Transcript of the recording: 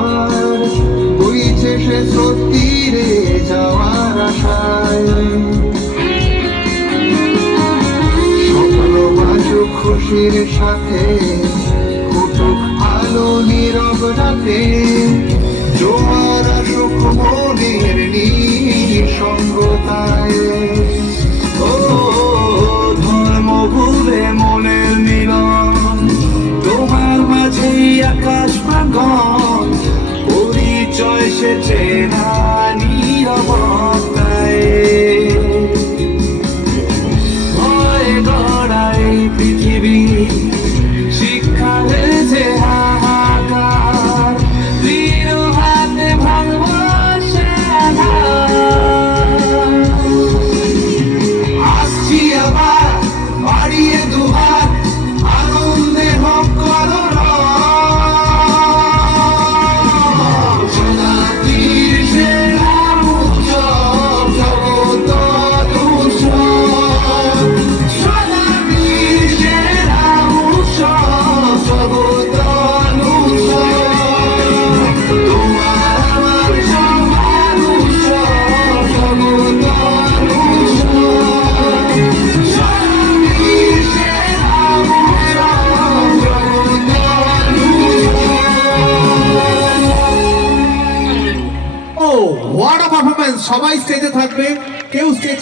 আমার বইছে সে স্রোতীরে যাওয়ার আশায়। স্বপ্ন বাজুক খুশির সাথে, ফুটুক আলো নীরব রাতে, জোয়ার আসুক মনের নিঃসঙ্গতায়। ও ধর্ম ভুলে মনের মিলন, তোমার মাঝে আকাশ প্রাঙ্গণ, পরিচয় সে চেনা নীরবতায়। ভয় গড়াই পৃথিবী, শিক্ষা হয়েছে হাহাকার, দৃঢ় হাতে ভাঙব সে আধার। আসছি আবার বাড়িয়ে দুহাত, আনন্দে হোক কলরব, শতাব্দীর সেরা উৎসব জগৎ উৎসব, শতাব্দীর সেরা উৎসব জগৎ উৎসব, তোমার আমার সবার উৎসব জগৎ উৎসব, শতাব্দীর সেরা উৎসব জগৎ উৎসব। ও হোয়াট আ পারফরম্যান্স! সবাই স্টেজে থাকবে, কেউ স্টেজ